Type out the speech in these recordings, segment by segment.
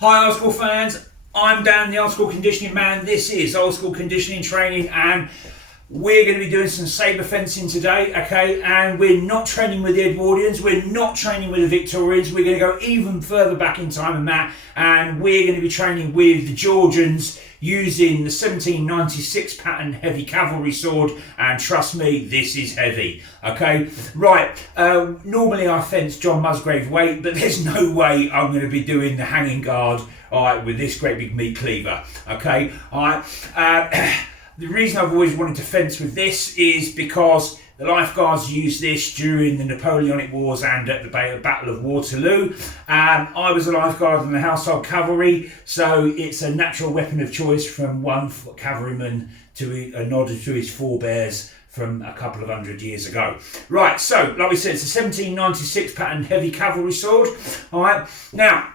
Hi old school fans, I'm Dan the old school conditioning man. This is old school conditioning training and we're going to be doing some saber fencing today, okay? And we're not training with the Edwardians, we're not training with the Victorians, we're going to go even further back in time than that, and we're going to be training with the Georgians using the 1796 pattern heavy cavalry sword, and trust me, this is heavy, okay? Right, normally I fence John Musgrave weight, but there's no way I'm going to be doing the hanging guard, all right, with this great big meat cleaver, okay? All right, the reason I've always wanted to fence with this is because the lifeguards used this during the Napoleonic Wars and at the Battle of Waterloo. I was a lifeguard in the household cavalry, so it's a natural weapon of choice from one cavalryman to a nod to his forebears from a couple of hundred years ago. Right, so like we said, it's a 1796 pattern heavy cavalry sword. All right, now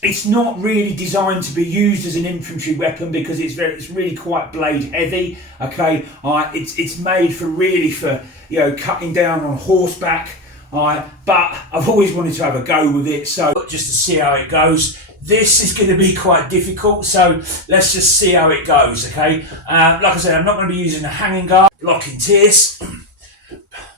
it's not really designed to be used as an infantry weapon because it's really quite blade heavy. Okay, it's made for cutting down on horseback. But I've always wanted to have a go with it, so just to see how it goes. This is going to be quite difficult, so let's just see how it goes. Okay, like I said, I'm not going to be using a hanging guard, blocking tierce,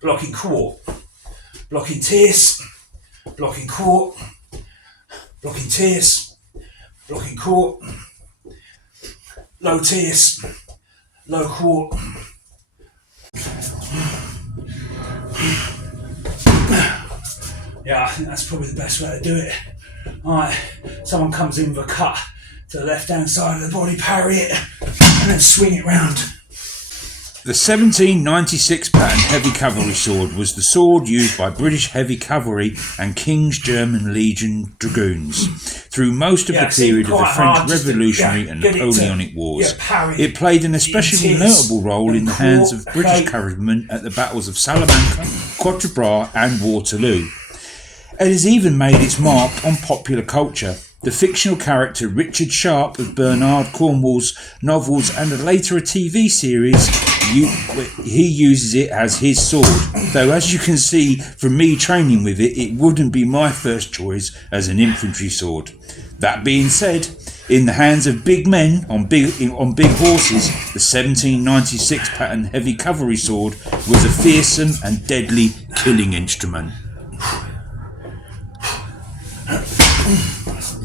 blocking court, blocking tierce, blocking court, blocking tierce, blocking court, low tierce, low court. Yeah, I think that's probably the best way to do it. Alright, someone comes in with a cut to the left hand side of the body, parry it, and then swing it round. The 1796 pattern heavy cavalry sword was the sword used by British Heavy Cavalry and King's German Legion dragoons through most of the period of the French Revolutionary and Napoleonic Wars. It played an especially notable role in the hands of British cavalrymen at the battles of Salamanca, Quatre Bras and Waterloo. It has even made its mark on popular culture. The fictional character Richard Sharp of Bernard Cornwell's novels and later a TV series, he uses it as his sword. Though as you can see from me training with it, it wouldn't be my first choice as an infantry sword. That being said, in the hands of big men on big horses, the 1796 pattern heavy cavalry sword was a fearsome and deadly killing instrument.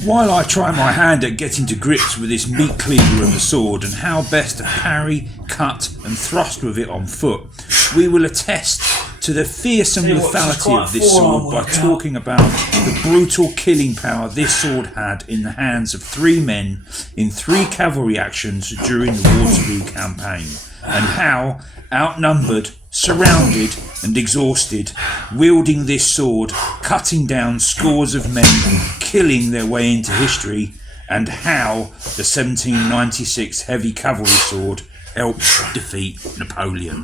While I try my hand at getting to grips with this meat cleaver of a sword and how best to parry, cut and thrust with it on foot, we will attest to the fearsome lethality of this sword by talking about the brutal killing power this sword had in the hands of 3 men in 3 cavalry actions during the Waterloo campaign, and how, outnumbered, surrounded and exhausted, wielding this sword, cutting down scores of men, killing their way into history, and how the 1796 heavy cavalry sword helped defeat Napoleon.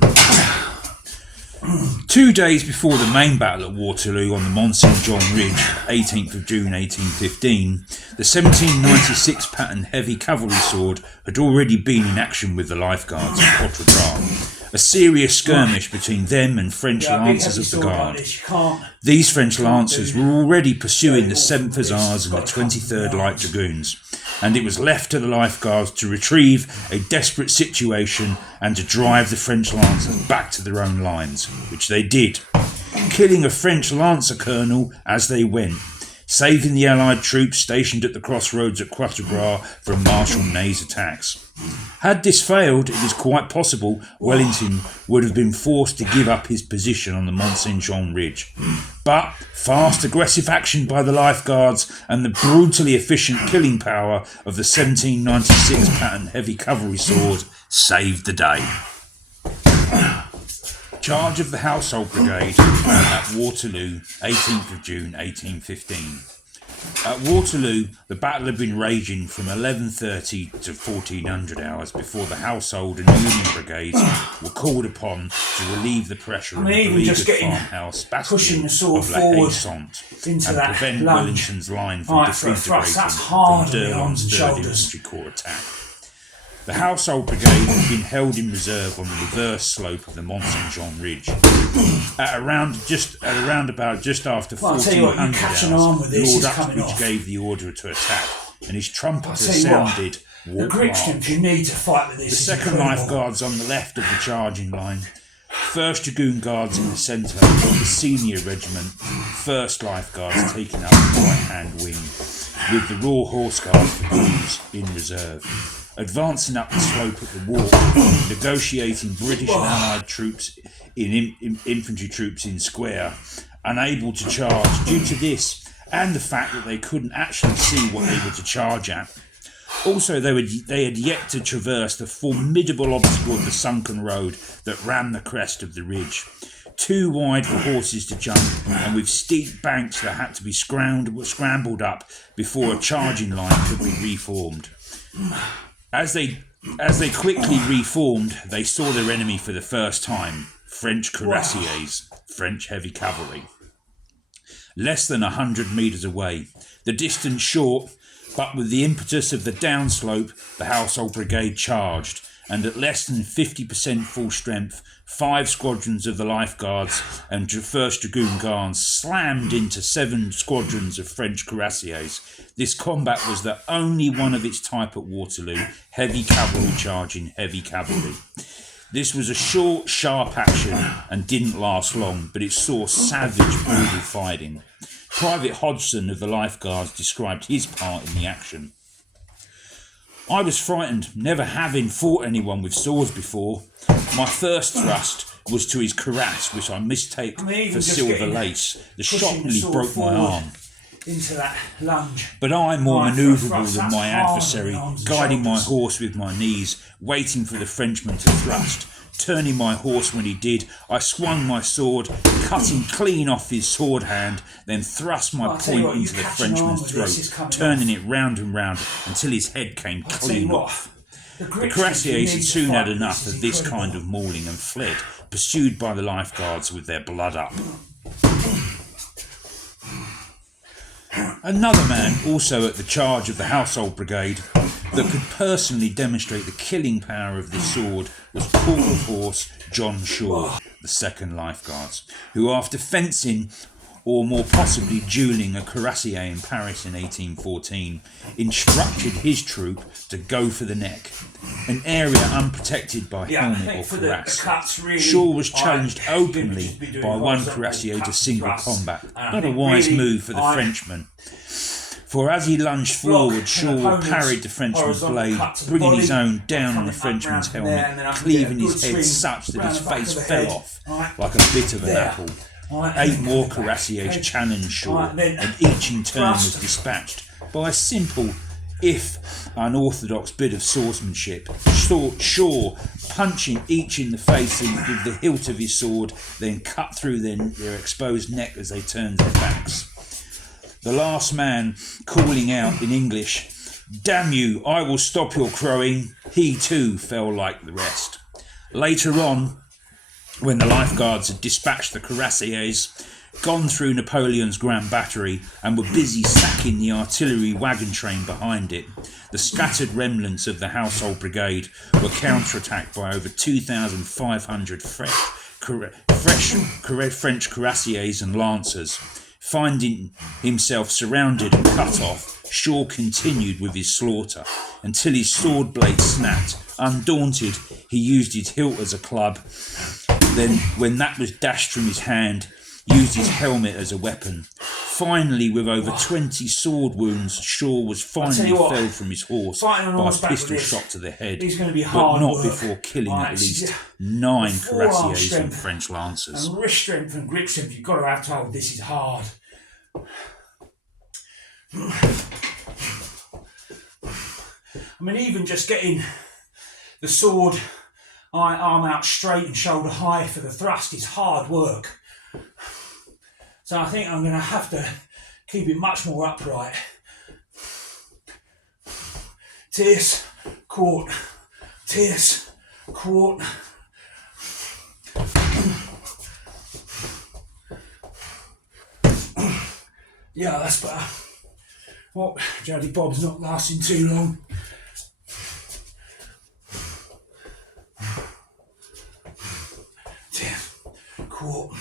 2 days before the main battle at Waterloo on the Mont Saint John Ridge, 18th of June 1815, the 1796 pattern heavy cavalry sword had already been in action with the lifeguards at Quatre Bras. A serious skirmish between them and French lancers of the Guard. These French lancers were already pursuing the 7th Hussars and the 23rd Light Dragoons, and it was left to the lifeguards to retrieve a desperate situation and to drive the French lancers back to their own lines, which they did, killing a French lancer colonel as they went, saving the Allied troops stationed at the crossroads at Quatre Bras from Marshal Ney's attacks. Had this failed, it is quite possible Wellington would have been forced to give up his position on the Mont Saint Jean Ridge. But fast, aggressive action by the lifeguards and the brutally efficient killing power of the 1796 pattern heavy cavalry sword saved the day. Charge of the Household Brigade at Waterloo, 18th of June 1815. At Waterloo, the battle had been raging from 11:30 to 1400 hours before the Household and Union Brigades were called upon to relieve the pressure on the beleaguered farmhouse bastion of La Haye-Sainte and prevent Wellington's line from disintegrating from D'Erlon's 3rd Infantry Corps attack. The Household Brigade had been held in reserve on the reverse slope of the Mont Saint Jean Ridge. At around about just after 1400 hours, Lord Uxbridge gave the order to attack, and his trumpeter tell you what, sounded the walk grip march. strength you need to fight with this The is second incredible. Life Guards on the left of the charging line, 1st Dragoon Guards in the centre, the senior regiment, 1st Life Guards taking up the right-hand wing, with the Raw Horse Guards for Blues in reserve. Advancing up the slope of the walk, negotiating British and Allied troops in infantry troops in square, unable to charge due to this and the fact that they couldn't actually see what they were to charge at. Also, they had yet to traverse the formidable obstacle of the sunken road that ran the crest of the ridge. Too wide for horses to jump, and with steep banks that had to be scrambled up before a charging line could be reformed. As they quickly reformed, they saw their enemy for the first time, French cuirassiers, French heavy cavalry. Less than 100 metres away, the distance short, but with the impetus of the downslope, the Household Brigade charged, and at less than 50% full strength, 5 squadrons of the Life Guards and 1st Dragoon Guards slammed into 7 squadrons of French cuirassiers. This combat was the only one of its type at Waterloo, heavy cavalry charging heavy cavalry. This was a short, sharp action and didn't last long, but it saw savage, brutal fighting. Private Hodgson of the Life Guards described his part in the action. I was frightened, never having fought anyone with swords before. My first thrust was to his cuirass, which I mistake for silver lace. The shot nearly broke my arm. Into that lunge. But I, more manoeuvrable than my adversary, guiding my horse with my knees, waiting for the Frenchman to thrust. Turning my horse when he did, I swung my sword, cutting clean off his sword hand, then thrust my point into the Frenchman's throat, turning it round and round until his head came clean off. The cuirassiers had soon had enough of this kind of mauling and fled, pursued by the Life Guards with their blood up. Another man, also at the charge of the Household Brigade, that could personally demonstrate the killing power of this sword was Paul of Horse John Shaw, the 2nd Life Guards, who after fencing, or more possibly duelling a cuirassier in Paris in 1814, instructed his troop to go for the neck, an area unprotected by helmet or cuirass. Shaw was challenged openly by one cuirassier to single combat, not a wise move for the Frenchman. For as he lunged forward, Shaw parried the Frenchman's blade, bringing his own down on the Frenchman's helmet, cleaving his head such that his face fell off like a bit of an apple. 8 more cuirassiers challenged Shaw, and each in turn was dispatched by a simple, if unorthodox bit of swordsmanship. Shaw punching each in the face with the hilt of his sword, then cut through their exposed neck as they turned their backs. The last man calling out in English, "Damn you, I will stop your crowing," he too fell like the rest. Later on, when the Life Guards had dispatched the cuirassiers, gone through Napoleon's Grand Battery, and were busy sacking the artillery wagon train behind it, the scattered remnants of the Household Brigade were counterattacked by over 2,500 French cuirassiers and lancers. Finding himself surrounded and cut off, Shaw continued with his slaughter until his sword blade snapped. Undaunted, he used his hilt as a club. Then, when that was dashed from his hand, used his helmet as a weapon. Finally, with over 20 sword wounds, Shaw was finally felled from his horse by a pistol shot to the head, but not before killing at least 9 cuirassiers and French lancers. And wrist strength and grip strength, you've got to have told this is hard. I mean, even just getting the sword arm out straight and shoulder high for the thrust is hard work. So I think I'm going to have to keep it much more upright. Tierce, quart, tierce, quart. Yeah, that's better. Well, Jody Bob's not lasting too long. Tierce, quart.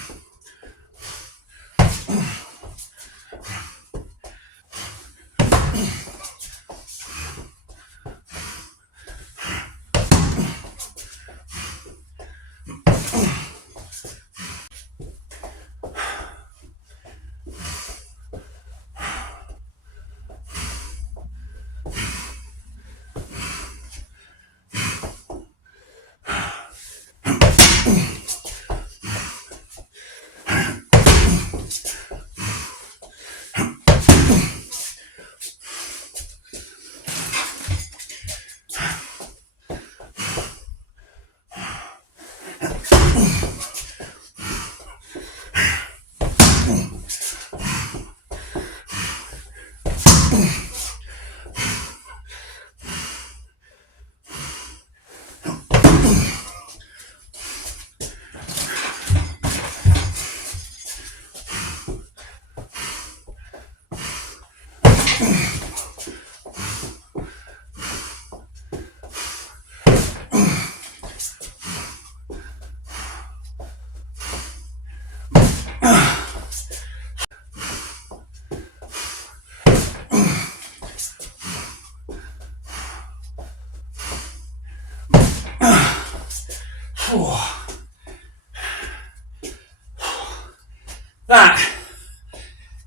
That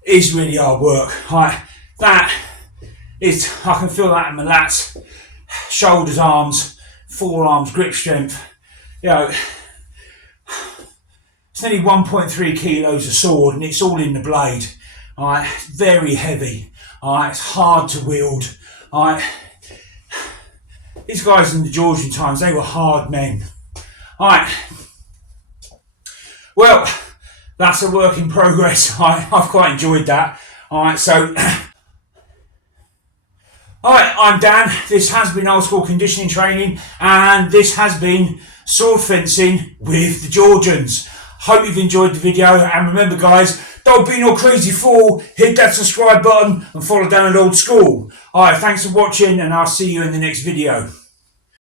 is really hard work. Right, that is, I can feel that in my lats, shoulders, arms, forearms, grip strength. You know, it's nearly 1.3 kilos of sword, and it's all in the blade. Alright, very heavy. Alright, it's hard to wield. Alright, these guys in the Georgian times, they were hard men. Alright, well, that's a work in progress. I've quite enjoyed that. Alright, so alright, I'm Dan. This has been old school conditioning training, and this has been sword fencing with the Georgians. Hope you've enjoyed the video, and remember guys, don't be no crazy fool. Hit that subscribe button and follow down at old school. Alright, thanks for watching, and I'll see you in the next video.